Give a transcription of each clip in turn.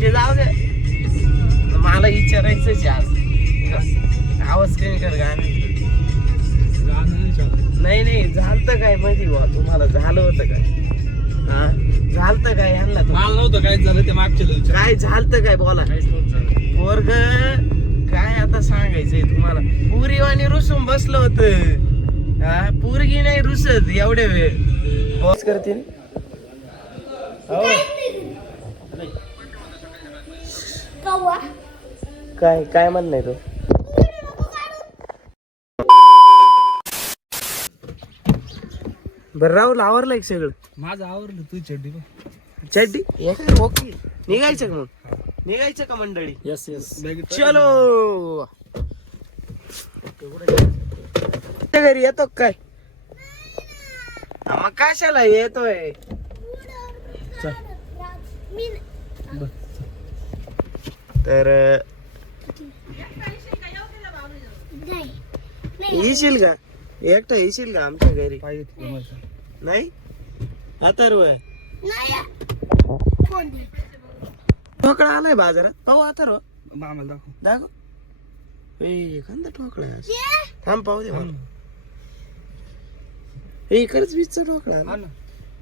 ते जाऊ दे. मला विचारायचंच आज. आवाज कमी कर गाणं नाही चालत. नाही नाही झालतं काय माहिती बा तुम्हाला झालं होतं काय? हा? झालतं काय यांना तर? मला नव्हतं काय झालं ते मागच्या काय झालतं काय बोला? काहीच नव्हतं झालं. पोरग काय आता सांगायचंय तुम्हाला? पुरीवाणी रुसून बसलं होतं. हा? पुरगी नाही रुसत एवढे वेळ. बॉस करतील. हो. काय काय म्हणणं तो? बरं राहुल आवरलं एक सगळं? माझं आवडलं तू चड्डी चड्डी? ओके. निघायचं का मग? निघायचं का मंडळी? येस येस चलो. त्या घरी येतो का काय? हा, मग कशाला येतोय? मी तर येशील का? एकटा येशील का आमच्या घरी? नाही? अथर्व ठोकळा आलाय बाजारात. पाहू अथर्व मामाला दाखव. दाखव. ए एखादा ठोकळा. थांब पाहू दे मला. वीजचा ठोकळा. हा.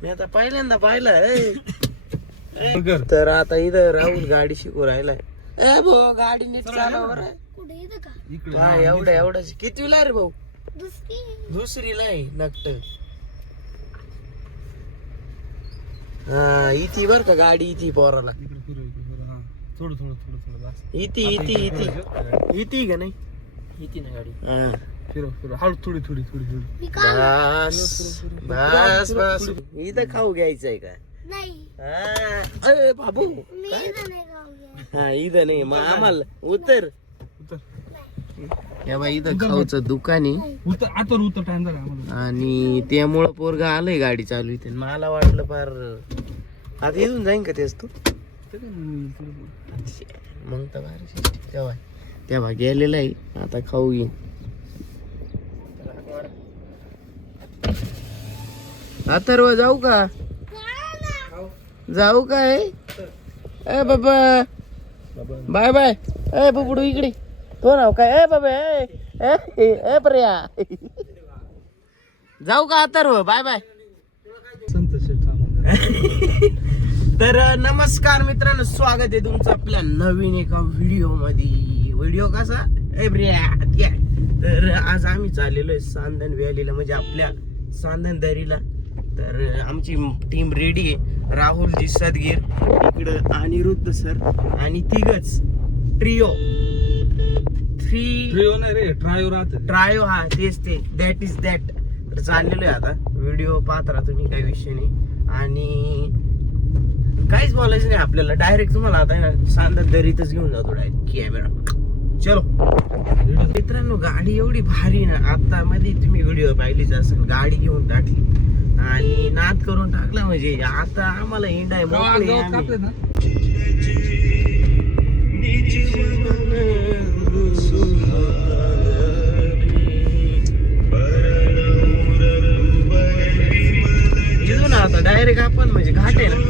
मी आता पहिल्यांदा पाहिला. तर आता इथं राहुल गाडी शिकू राहिलाय. ए भाऊ गाडी नीट चालव बरं कुठे येतं का? इकडे हा एवढं एवढं. कितवीला रे भाऊ? दुसरी. दुसरीला आहे नक्ट. हा इथे बर का गाडी इथे पोराला. इकडे फिरव इकडे फिरव हा. थोडं थोडं थोडं थोडं बस इथे इथे इथे इथे का नाही? इथे ना गाडी. हा. फिरव फिरव हळू थोडी थोडी थोडी थोडी. मी का बस बस बस. इथं खाऊ घ्यायचंय का? नाही. हा. अरे बाबू. मी इथं नाही. हा इथं नाही मग आम्हाला. उतर. उतर. या बाई इथं खाऊचं दुकान आहे. उतर आतर उतर टाइम झाला आम्हाला. आणि त्यामुळं पोरगा आलंय गाडी चालू इथे. मला वाटलं फार आता इथून जाईन का तेच तू? मग तर भारी. तेव्हा तेव्हा गेलेला आहे. आता खाऊ येईन अथर्व जाऊ का? जाऊ काय ए बाबा. Bye bye. ए बुबडू इकडे. तो नाव काय? ए बाबा ए ए ए जाऊ का अथर्व बाय बाय. तर नमस्कार मित्रांनो स्वागत आहे तुमचं आपल्या नवीन एका व्हिडिओमध्ये व्हिडिओ कसा? ए ब्र्या, तर आज आम्ही चाललेलो आहे सांदन व्हॅलीला म्हणजे आपल्या सांदन दरीला. तर आमची टीम रेडी आहे. राहुलजी सदगीर इकडं अनिरुद्ध सर आणि तिघच. ट्रिओ थ्री ट्रिओ नाही रे ट्रायो राहते. ट्रायो हा तेच ते. दॅट इज दॅट तर चाललेलो आहे आता. व्हिडिओ पाहत राहा तुम्ही काही विषय नाही. आणि काहीच बोलायचं नाही आपल्याला. डायरेक्ट तुम्हाला आता ना सांदा दरीतच घेऊन जातो डायरेक्ट कॅमेरा चलो. मित्रांनो गाडी एवढी भारी ना. आता मध्ये तुम्ही व्हिडिओ पाहिलीच असेल. गाडी घेऊन टाकली. आणि नाद करून टाकला म्हणजे आता आम्हाला हिंडाय ना? आता डायरेक्ट आपण म्हणजे घाट आहे ना.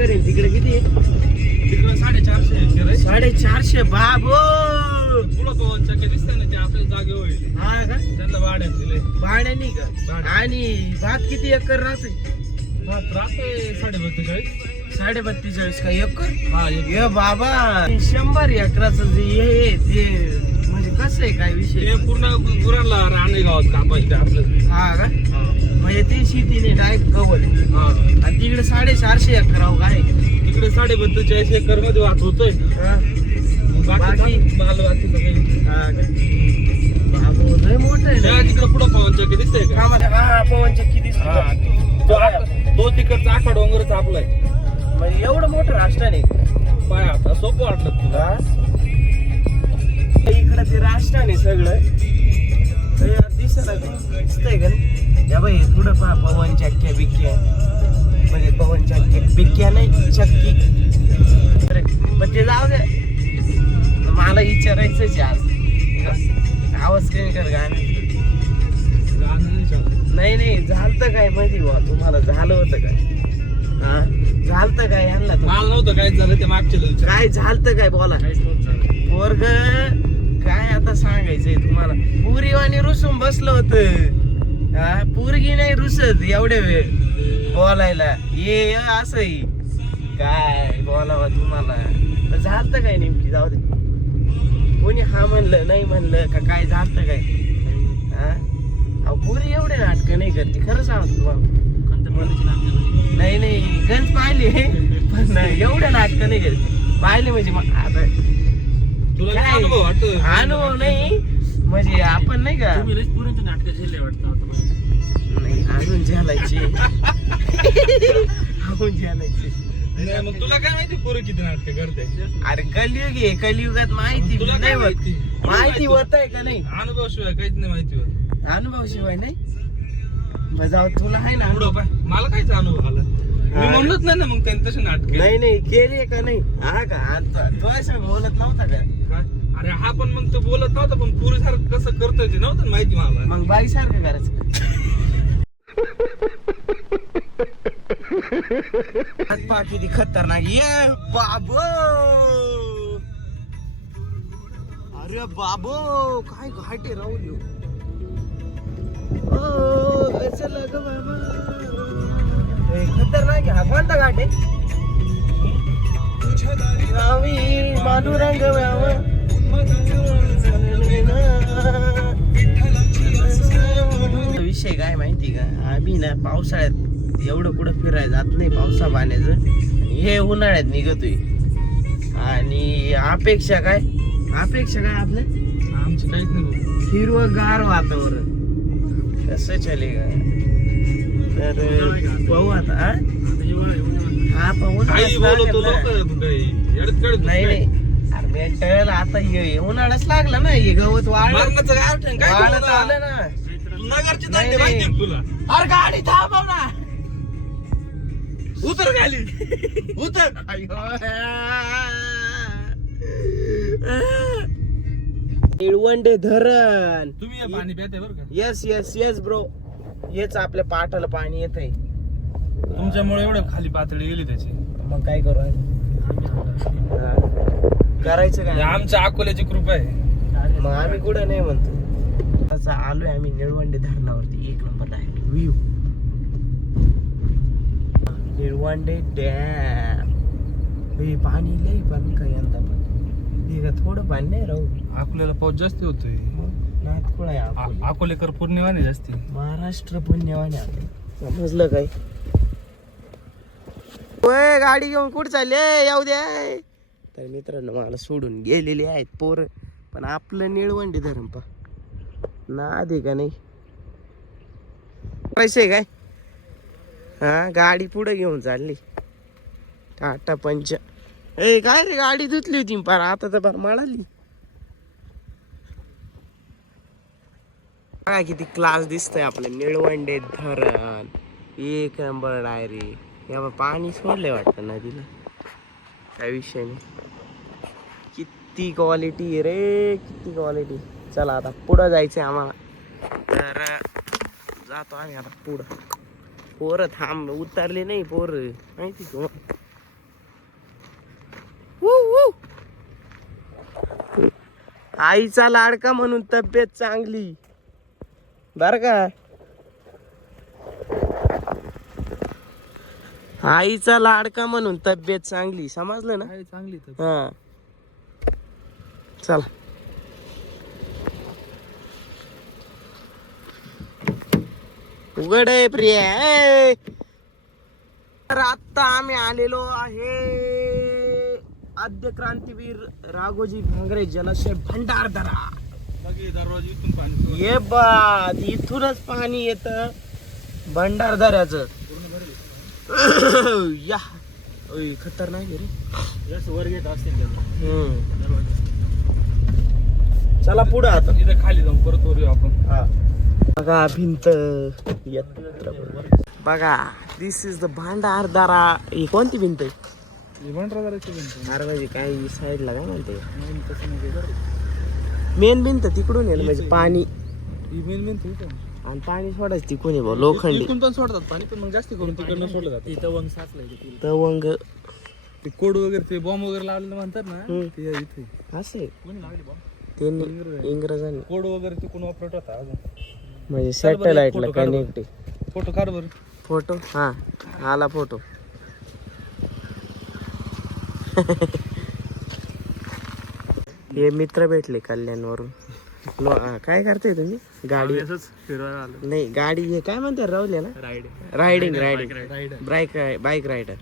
आहे तिकडे किती? तिकडे साडेचारशे एकर आहे. साडेचारशे बाबो! पुढं पवन चक्के दिसते ना ते आपल्या जागे होईल. हा का? त्यांना भाड्यात दिले भाड्यानी का. आणि भात किती एकर राहते राहते साडे बत्तेचाळीस साडे बत्तेचाळीस का एकर? हा बाबा शंभर एकराचं जे हे ते कसं आहे काय विषय पूर्ण गुरांना राणे गावात कापायचे आपलं हा का म्हणजे ते शेतीने डायरेक्ट आहे. हा आणि तिकडे साडेचारशे एकर अहो काय तिकडे साडे बत्तेचाळीस एकरमध्ये वाच होतोय हा? बाकी बाकी? माल बाकी सगळे हा का? बाबो, लय मोठं आहे ना. तिकडे पुढं पवन चक्की दिसतंय का हा, हा, पवन चक्की दिसते हा. का? तो आ- तो तिकडचा आखा डोंगरच आपलाय म्हणजे एवढं मोठं राष्ट्र नाही पाय आता सोपं वाटलं तुला हा? इकडं ते राष्ट्राने सगळं. दिसत दिसतंय का या बाई पुढं पहा पवन चक्क्या बिक्क्या चक्क्या नाही चक्की. पण ते जाऊ दे. मला विचारायचंच आज. आवाज कमी कर गाणं नाही. नाही झालतं काय माहिती बा तुम्हाला झालं होतं काय? हा? झालतं काय यांना माल तुम्हाला? नव्हतं काय झालं ते मागच्या काय झालतं काय बोला? आता सांगायचंय तुम्हाला. पुरीवाणी रुसून बसलं होतं. हा पुरगी नाही रुसत एवढ्या वेळ. बोलायला. ये असं असंही. काय बोलावा तुम्हाला? झालत झालतं काय नेमकी? जाऊ दे. कोणी हा म्हणलं नाही म्हणलं का काय झालतं काय? हा? अहो पुरी एवढे नाटक नाही करते. खरं सांग तुम्हाला. नाही नाही गंज पाहिले. पण एवढे नाटक नाही करते. पाहिले म्हणजे मग आता. तुला काय? काय? अनुभव वाटतो अनुभव नाही. म्हणजे आपण नाही का? नाटक झेलले वाटतं नाही अजून झालायचे. अजून झालायचे. नाही मग तुला काय माहिती पोरं किती नाटक करते? अरे कलियुग आहे कलियुगात माहिती तुला नाही काय होत. माहिती? माहिती होत आहे का नाही? अनुभव शिवाय काहीच नाही माहिती होत. अनुभव शिवाय नाही? मग जाऊ तुला आहे ना पुढं पाय. मला काहीच अनुभव आला. मी. म्हणलोच नाही ना मग त्यांनी तसे नाटक. नाही नाही केली का नाही? हा का? आता तो असं बोलत नव्हता का? अरे हा पण मग तो बोलत नव्हता पण पुरी सारखं कसं करतोय ते नव्हतं माहिती मला. मग बाई सारखं करायचं. किती खतरनाक. ये बाबो! अरे बाबो! काय घाट राहुल ह्यो. ओ, कसं लाग बाबा. खतरनाक हा कोणता घाट आहे गावी माधुरंग व्यावा विषय काय माहिती का? आम्ही ना पावसाळ्यात एवढं कुठं फिरायला जात नाही पावसा पाण्याचं. हे उन्हाळ्यात निघतोय. आणि अपेक्षा काय? अपेक्षा काय आपल्या? आमचं काहीच नाही. हिरवगार वातावरण. कसं चले का तर पाहू आता हा? हा पाहू ना. काही बोलतो लोक काही. येडत कडत नाही नाही. अरे भेटल आता ये ये उन्हाळाच लागला ना हे गवत वाढ मरणाचं काय अर्थ आहे? काय वाढत बोलणार? आलं ना. तू नगरची नाही, दांडे नाही. माहिती आहे तुला? अरे गाडी थांबव ना. उतर खाली. उतर. निळवंडे धरण तुम्ही या पाणी प्याते बरं का? येस येस येस ब्रो हेच आपल्या पाटाला पाणी येत आहे तुमच्यामुळे एवढं खाली पातळी गेली त्याची. मग काय करू. करायचं हे काय आमच्या अकोल्याची कृपा आहे. मग आम्ही कुठं नाही म्हणतो. आता आलोय आम्ही निळवंडे धरणावरती. एक number direct view Nilwande dam हे पाणी लई पण का यंदा पण. हे का थोडं पाणी नाही राहू? अकोल्याला पाऊस जास्त होतोय. नातकुळा आहे आ-. अकोलेकर पौर्णिमाने जास्ती. महाराष्ट्र पुण्यवाने आपण समजलं काय? ओय गाडी घेऊन कुठं चालले? येऊ द्या तर मित्रांनो मला सोडून गेलेले आहेत पोर पण आपलं निळवंडी धरण पा ना दे का नाही? पैसे काय? हा गाडी पुढे घेऊन चालली. टाटा पंच. ए काय रे गाडी धुतली होती पार आता तर पार मळाली. बघा किती क्लास दिसतंय आपलं. निळवंडे धरण एक नंबर डायरी या पाणी सोडले वाटतं नदीला काय विषय नाही. किती क्वालिटी रे किती क्वालिटी चला आता पुढं जायचंय आम्हाला. तर जातो आम्ही आता पुढं. पोरं थांब उतरले नाही पोरं. माहिती तू आईचा लाडका म्हणून तब्येत चांगली. बर का? आईचा लाडका म्हणून तब्येत चांगली समजलं ना? चांगली हा. चला. उघड आहे प्रिया. तर आता आम्ही आलेलो आहे आद्य क्रांतीवीर राघोजी भांगरे जलाशय भंडारदरा. ये बा इथूनच पाणी येत. भंडारदऱ्याच या. खतरनाक रे. वर घेत. हम्म. चला पुढं आता. इथं खाली जाऊन परत वर आपण. हा. बघा भिंत. यंत्र. बघा दिस इज द भांडारदारा ही कोणती भिंत आहे? अरे म्हणजे काय साईडला काय म्हणते? मेन भिंत तिकडून आहे ना म्हणजे पाणी. आणि पाणी सोडायचं तिकडून आहे भाऊ लोखंडी. इकडून पण सोडतात पाणी पण मग जास्त करून तिकडनं सोडलं जातं. इथं वंग साचलंय तवंग ते कोड वगैरे ते बॉम्ब वगैरे लावलेलं म्हणतात ना हम्म. ते इथे. असे कोणी लावले बॉम्ब? त्यांनी इंग्रजांनी. कोड वगैरे तिकडून वापरत होता अजून. म्हणजे काढ बरं एक सॅटेलाइटला photo काढ बरं. कनेक्ट फोटो काढ बरं. फोटो? हा आला फोटो हे मित्र भेटले कल्याणवरून. लो- हा, काय करताय तुम्ही? गाडी? असंच फिरवायला आलो. नाही गाडी हे काय म्हणते राहुल ना? Ride riding riding ride bike bike rider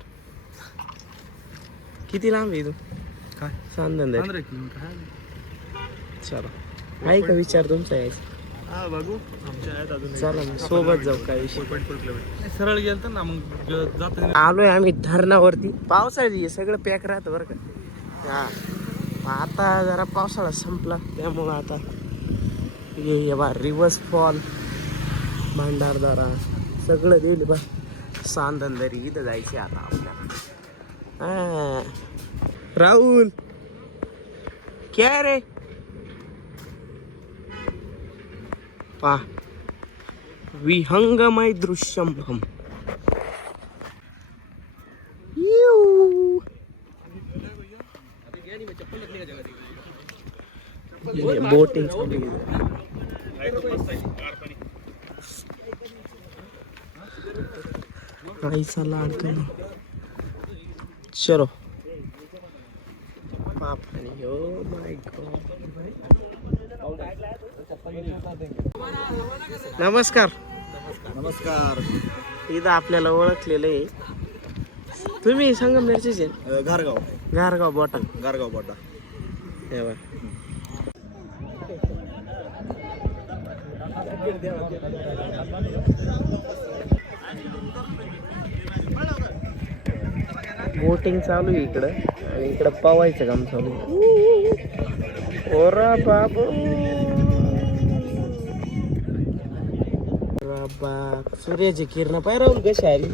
किती लांब आहे तू काय? सांदन पंधरा किलोमीटर आहे चला. आहे का विचार तुमचा यायचा? हा बघू. आमच्या आहेत अजून चला मग सोबत जाऊ काय विषय? किलोमीटर सरळ गेलं तर ना मग जात आलोय आम्ही धरणावरती. पावसाळी आहे, सगळं पॅक राहतं बरं का. हा. आता जरा पावसाळा संपला त्यामुळं आता ये बा रिवर्स फॉल भांडारदारा सगळं देईल बा. सांदनदरी इथं जायचे आता आपल्याला. राहुल क्या रे? पा विहंगमय दृश्यम हम बोटिंग आईचा लाडका चलो. बापरे ओ माय गॉड नमस्कार. नमस्कार. इथं आपल्याला ओळखलेलं आहे. तुम्ही संगमनेरचेच आहे? घारगाव गारगाव. बॉटल. घारगाव बोटा हे बघ. बोटिंग चालू आहे इकडं. आणि इकडं पवायचं काम चालू आहे. ओरा बाबू. सूर्याची किरण पाय राहून कशी आली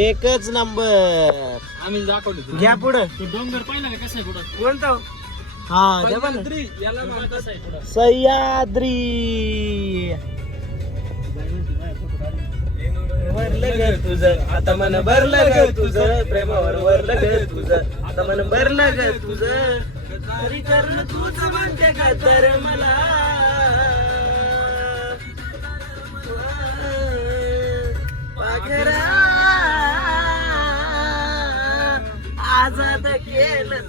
एकच नंबर आम्ही दाखवली. घ्या पुढं. डोंगर पाहिला का? कसं पुढं? कोणता? हा. याला म्हणतात आहे सह्याद्री. वरलं ग तुझं आता मन भरलं ग तुझं प्रेमावर वरलं ग तुझं आता मन भरलं ग तुझं. तरी करण तुझं म्हणते का तर मला? पाखरा आजाद केलं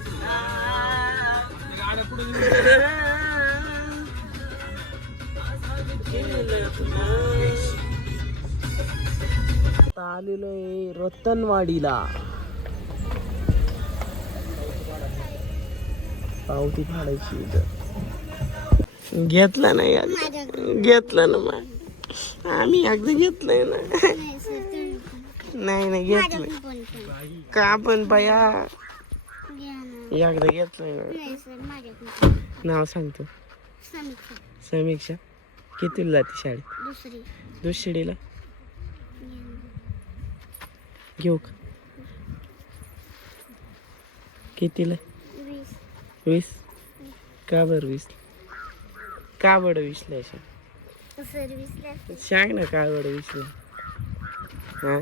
आता आलेलो आहे रतनवाडीला. पावती फाडायची घेतला नाही घेतलं ना मग आम्ही अगदी घेतलंय ना. नाही नाही घेतलं का पण बाया? एकदा ना नाही सर पण. नाव सांगतो समीक्षा. समीक्षा. कितीला जाते शाळेत? दुसरी. दुसरीला. घेऊ का? कितीला? वीस. वीस? का बरं वीस? का बरं वीसला आहे शाळा? सर वीसला सांग ना काय बरं वीसला हा?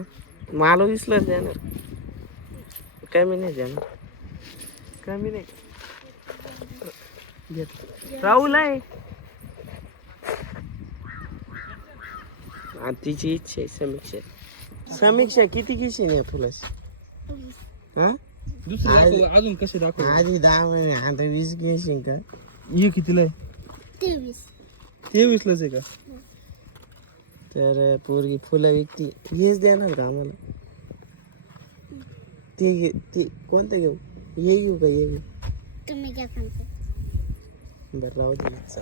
मला वीसलाच देणार. कमी नाही देणार. कमी नाही. घेत. राहुल आहे. तिची इच्छा आहे समीक्षा समीक्षा किती घेशील या फुलास वीस हा? दुसरं अजून कसे दाखव? आधी दहा महिने आता वीस घेशील का? हे कितीला आहे? तेवीस. तेवीसलाच आहे का? तर पोरगी फुलं विकती. हेच देणार का आम्हाला? ते घे ते कोणतं घेऊ? हे घेऊ का घेऊ तुम्ही घ्या कोणतं बरं राहू दे चल.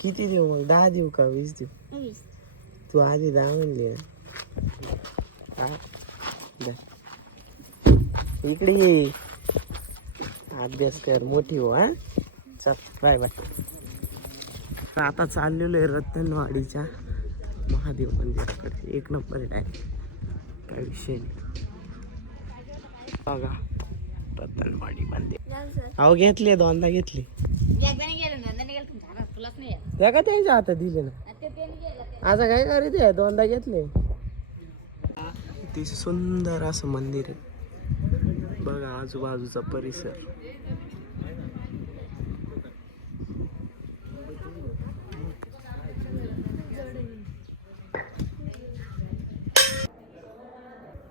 किती देऊ मग? दहा देऊ का? वीस देऊ? वीस. तू आधी दहा म्हणली ना. हा जा. इकडे ये. अभ्यास कर मोठी हो हा? चल बाय बाय. आता चाललेलो आहे रतनवाडीच्या महादेव मंदिराकडे. एक नंबर आहे काय विषय नाही. बघा. रतनवाडी मंदिर. अहो घेतले दोनदा घेतले. त्या का त्यांच्या हातात दिले ना? आता काय करायचं दोनदा घेतले. ते सुंदर असं मंदिर आहे. बघा आजूबाजूचा परिसर.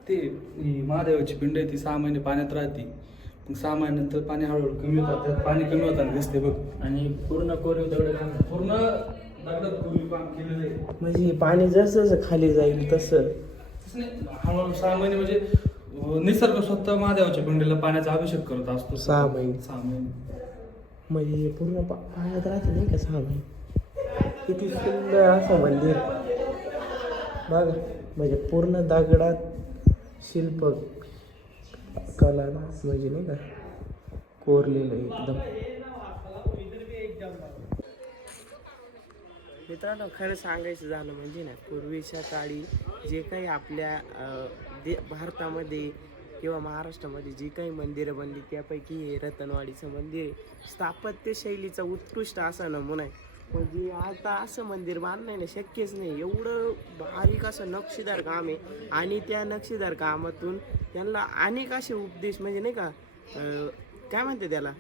ते ही महादेवाची पिंड आहे ती सहा महिने पाण्यात राहते. मग सहा महिन्यानंतर पाणी हळूहळू कमी होतात त्यात पाणी कमी होताना दिसते बघ. आणि पूर्ण कोरीव दगड पूर्ण दगडात पूर्वी काम केलेलं आहे. म्हणजे पाणी जसं जसं खाली जाईल तसं. तसं नाही, हळूहळू सहा महिने म्हणजे अं, निसर्ग स्वतः महादेवाच्या पिंडीला पाण्याचा अभिषेक करत असतो. सहा महिने. सहा महिने. म्हणजे हे पूर्ण पा- पाण्यात राहते नाही का सहा महिने? किती सुंदर असं मंदिर. बघा म्हणजे पूर्ण दगडात शिल्प कला ना म्हणजे नाही का? कोरलेलं एकदम. मित्रांनो खरं सांगायचं झालं म्हणजे ना पूर्वीच्या काळी जे काही आपल्या दे भारतामध्ये किंवा महाराष्ट्रामध्ये जी काही मंदिरं बनली त्यापैकी हे रतनवाडीचं मंदिर स्थापत्यशैलीचा उत्कृष्ट असा नमुना आहे. म्हणजे आता असं मंदिर बांधणं ना शक्यच नाही. एवढं बारीक असं नक्षीदार काम आहे. आणि त्या नक्षीदार कामातून त्यांना अनेक असे उपदेश म्हणजे नाही का काय म्हणते त्याला?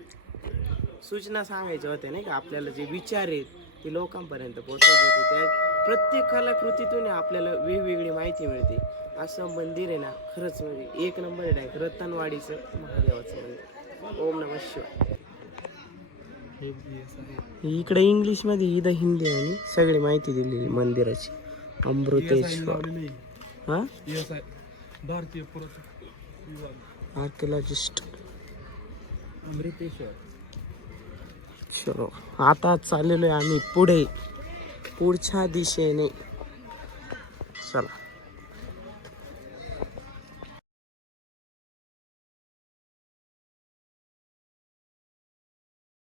सूचना सांगायच्या होत्या नाही का आपल्याला जे विचार आहेत ते लोकांपर्यंत पोहोचवायचे होते. त्या प्रत्येक कलाकृतीतून आपल्याला वेगवेगळी माहिती मिळते. असं मंदिर आहे ना खरंच म्हणजे एक नंबर आहे. डायरेक्ट रतनवाडीचं महादेवाचं मंदिर. ओम नम शिवाय. इकडे इंग्लिशमध्ये इथं हिंदी आणि सगळी माहिती दिलेली मंदिराची. अमृतेश्वर. हा? भारतीय आर्किओलॉजिस्ट. अमृतेश्वर चलो आता चाललेलो आहे आम्ही पुढे. पुढच्या दिशेने. चला.